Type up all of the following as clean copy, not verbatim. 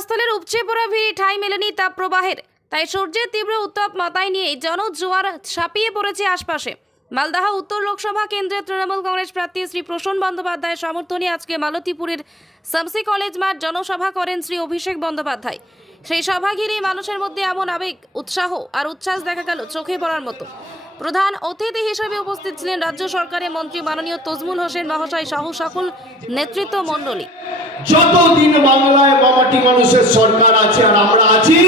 সভাস্থলের উপচে পড়া ভিড় ঠাঁই মেলেনি তাপ প্রবাহের, তাই সূর্যের তীব্র উত্তাপ মাথায় নিয়ে জনজোয়ার ছাপিয়ে পড়েছে আশপাশে। মালদাহ উত্তর লোকসভা কেন্দ্রের তৃণমূল কংগ্রেস প্রার্থী শ্রী প্রসূন বন্দ্যোপাধ্যায়ের সমর্থনে আজকে মালতীপুরের শামসি কলেজ মাঠ জনসভা করেন শ্রী অভিষেক বন্দ্যোপাধ্যায়। সেই সভা ঘিরে মানুষের মধ্যে এমন আবেগ, উৎসাহ আর উচ্ছ্বাস দেখা গেল চোখে পড়ার মতো। প্রধান অতিথি হিসেবে উপস্থিত ছিলেন রাজ্য সরকারের মন্ত্রী মাননীয় তজমুল হোসেন মহাশয় সহ সকল নেতৃত্ব মণ্ডলী। যতদিন বাংলায় মামাটি মানুষের সরকার আছে আর আমরা আছি,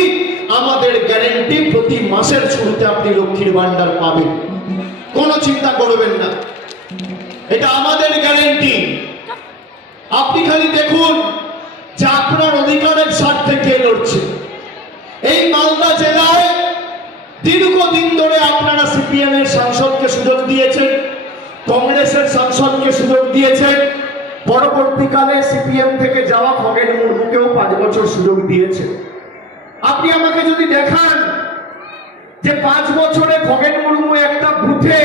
আমাদের গ্যারান্টি প্রতি মাসের শুরুতে আপনি লক্ষ্মীর ভান্ডার পাবেন, কোনো চিন্তা করবেন না, এটা আমাদের গ্যারান্টি। আপনি খালি দেখুন যে আপনার অধিকারের স্বার্থে কে লড়ছে। এই মালদা জেলায় দীর্ঘদিন ধরে আপনারা সিপিএম এর সাংসদকে সুযোগ দিয়েছেন, কংগ্রেসের সাংসদকে সুযোগ দিয়েছেন, পরবর্তীকালে সিপিএম থেকে যাওয়া খগেন মুর্মুকেও 5 বছর সুযোগ দিয়েছে। আপনি আমাকে যদি দেখান যে 5 বছরে খগেন মুর্মু একটা বুথে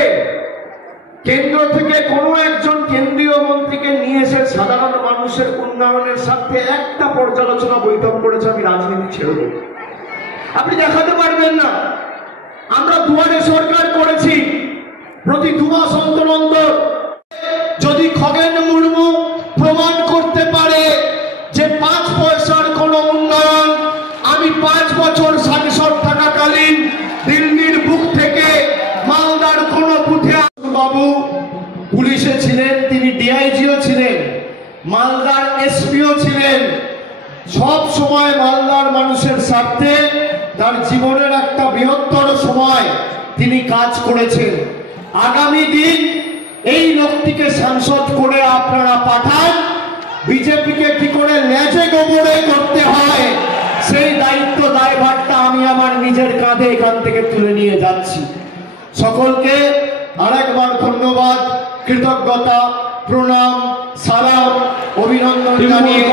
কেন্দ্র থেকে কোনো একজন কেন্দ্রীয় মন্ত্রীকে নিয়ে এসে সাধারণ মানুষের উন্নয়নের স্বার্থে একটা পর্যালোচনা বৈঠক করেছে, আমি রাজনীতি ছেড়ে দেব, আপনি দেখাতে পারবেন না। আমরা দুয়ারে সরকার করেছি, প্রতি 2 মাস অন্তর অন্তর যদি খগেন মুর্মু প্রমাণ করতে পারে যে 5 পয়সার কোনো উন্নয়ন আমি 5 বছর সাংসদ থাকাকালীন দিল্লির বুক থেকে মালদার কোনো বুথে, বাবু পুলিশে ছিলেন, তিনি ডিআইজিও ছিলেন, মালদার এসপিও ছিলেন, সব সময় মালদার মানুষের স্বার্থে তার জীবনের একটা বৃহত্তর সময় তিনি কাজ করেছেন। আগামী দিন এই লোকটিকে সাংসদ করে আপনারা পাঠান, বিজেপিকে কি করে লেজে গোবরে করতে হয় সেই দায়িত্ব দায়ভারটা আমি আমার নিজের কাঁধে এখান থেকে তুলে নিয়ে যাচ্ছি। সকলকে আরেকবার ধন্যবাদ, কৃতজ্ঞতা, প্রণাম, সালাম, অভিনন্দন জানিয়ে